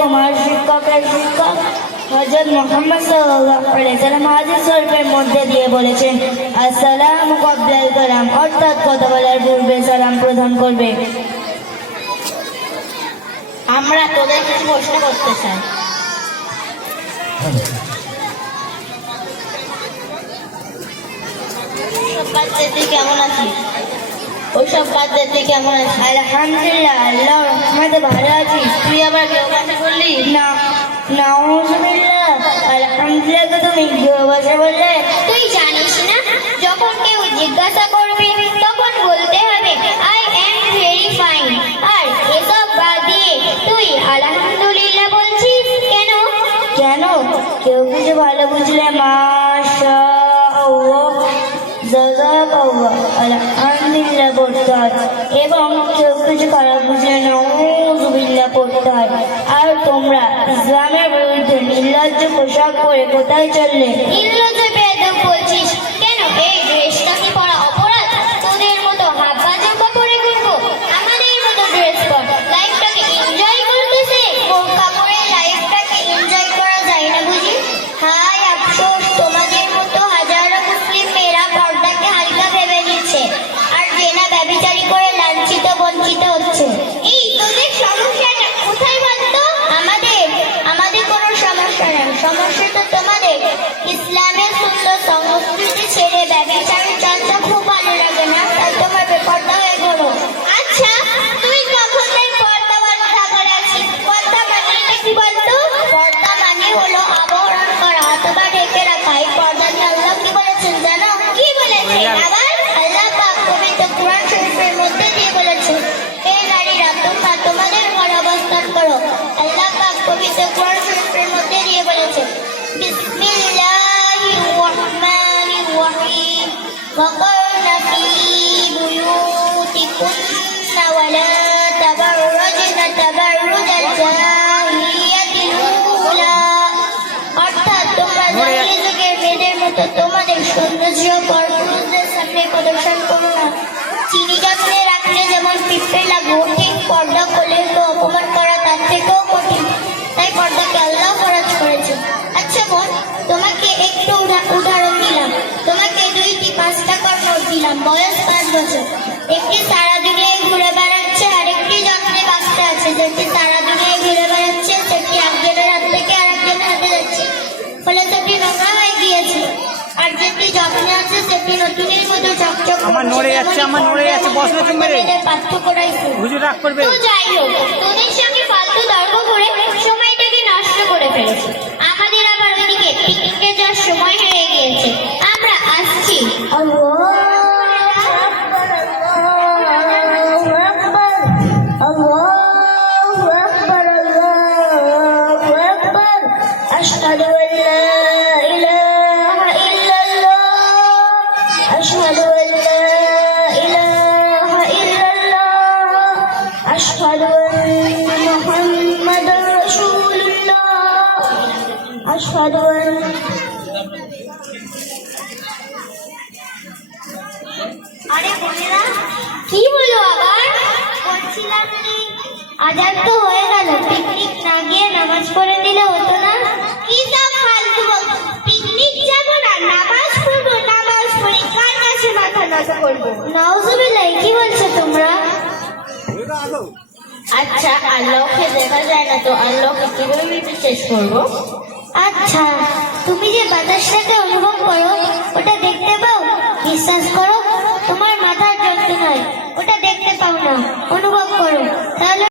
তোমার শিক্ষকের শিক্ষক হযরত মুহাম্মদ সাল্লাল্লাহু আলাইহি ওয়াসাল্লাম হাদিস শরীফের মধ্যে দিয়ে বলেছেন, আসসালামু ক্বাবলাল কালাম, অর্থাৎ কথা বলার পূর্বে সালাম প্রদান করবে। আমরা তোদের কিছু প্রশ্ন করতে চাই। তুই কেমন আছিস? ওইসব বাদ দে, তুই কেমন আছিস? আলহামদুলিল্লাহ, আল্লাহ রহমতে ভালো আছি। তুই আবার কেউ ভাষা বললি? না, নাউজুবিল্লাহ। আলহামদুলিল্লাহ তো তুমি কেউ ভাষা বললে? তুই জানিস না, যখন কেউ জিজ্ঞাসা করবে তখন বলতে হবে আই এম ভেরি ফাইন। আর এসব বাদ দিয়ে তুই আলহামদুলিল্লাহ বলছিস কেন? কেন? কেউ কিছু ভালো বুঝলে মাশাআল্লাহ, জাযাকাল্লাহ, আলহামদুলিল্লাহ পড়তে হয়, এবং কেউ কিছু খারাপ বুঝলে নাউজুবিল্লাহ পড়তে হয়। আর তোমরা ইসলামের বিরুদ্ধে নির্লজ্জ পোশাক পরে কোথায় চললে? নির্লজ্জ বেয়াদব বলছিস কেন? এই ড্রেসটা কি পরা অপরাধ? তোদের মতো হাফ বাজে কাপড়ে ঘুরবো? আমাদের মতো ড্রেস পর, লাইফটাকে এনজয় করতেছে। বোরকা পরে লাইফটাকে এনজয় করা যায় না বুঝি? হায় আফসোস, তোমাদের মতো হাজারো মুসলিম মেয়েরা পর্দাকে হালকা ভেবে নিচ্ছে আর জেনা ব্যভিচারী করে লাঞ্ছিত বঞ্চিত হচ্ছে। এই তোদের সমস্যাটা কোথায় বলতো? আমাদের কোনো সমস্যা নেই, সমস্যা তো তোমাদের। ইসলামের সুন্দর সংস্কৃতি ছেড়ে ব্যভিচারের চর্চা খুব ভালো লাগে না, তাই তোমার বেপর্দা হয়ে ঘোরো। আচ্ছা, তুই কখন তাই পর্দা বন্ধ করে আছিস? পর্দা মানে কি বলতো? পর্দা মানে হলো আবরণ করা অথবা ঢেকে রাখা। এই পর্দা নিয়ে আল্লাহ কি বলেছেন জানো? কি বলেছেন আবার? আল্লাহ পাক পবিত্র কুরআন শরীফের মধ্যে দিয়ে বলেছেন, হে নারীরা, তোমরা তোমাদের ঘরে অবস্থান করো। আল্লাহ পাক পবিত্র কুরআন শরীফের মধ্যে দিয়ে বলেছেন, বিসমিল্লাহির রহমানির রহিম, ওয়াকারনা ফি বুয়ুতিকুন্না ওয়ালা তাবাররাজনা তাবাররুজাল জাহিলিয়াতিল উলা। অর্থাৎ তোমরা জাহিলি যুগের মেয়েদের মতো তোমাদের সৌন্দর্য পরপুরুষদের সামনে প্রদর্শন করো না। চিনি যত্নে রাখলে যেমন পিঁপড়ে লাগো, ঠিক পর্দা করলে তো অপমান করা তার থেকেও কঠিন। তাই পর্দাকে আল্লাহ ফরজ করেছে। আচ্ছা বোন, তোমাকে একটু উদাহরণ দিলাম। তোমাকে 2টি 5 টাকার নোট দিলাম, বয়স 5 বছর। একটি সারা দুনিয়ায় ঘুরে বেড়াচ্ছে, আরেকটি যত্নে বাঁচতে আছে। যেটি সারা দুনিয়ায় ঘুরে বেড়াচ্ছে সেটি একজনের হাত থেকে আরেকজনের হাতে যাচ্ছে, ফলে সেটি নোংরা হয়ে গিয়েছে। আর যেটি যত্নে আছে সেটি নতুনের মতো চকচক আমার নড়ে যাচ্ছে, বসলে তুমি রে পার্থক্য রয়েছে। হুজুর রাগ করবে। তো যাই হোক, তোদের সঙ্গে ফালতু তর্ক করে সময়টাকে নষ্ট করে ফেলেছি। আমাদের আবার ওইদিকে পিকনিকে যাওয়ার সময় হয়ে গিয়েছে, আমরা আসছি। আল্লাহু আকবার, আল্লাহু আকবার, আল্লাহু আকবার, আল্লাহু আকবার। আশহাদু আন লা ইলাহা ইল্লাল্লাহ, আশহাদু আন লা ইলাহা ইল্লাল্লাহ, আশহাদু আন্না মুহাম্মাদার রাসূলুল্লাহ, আশহাদু আন্না। আরে বোনেরা, কি হলো আবার? বলছিলাম কি, আজান তো হয়ে গেল, পিকনিক না গিয়ে নামাজ পড়ে দিলে হতো না? কি সব ফালতু বলছো? পিকনিক যাব না, নামাজ পড়বো। নামাজ পড়ি, কার কাছে মাথা নত করবো? নাউজুবিল্লাহ, কি বলছো তোমরা? আচ্ছা, আল্লাহকে দেখা যায় না তো আল্লাহকে কিভাবে বিশ্বাস করবো? আচ্ছা, তুমি যে বাতাসটাকে অনুভব করো ওটা দেখতে পাও? বিশ্বাস করো, তোমার মাথার যন্ত্রণায় ওটা দেখতে পাও না,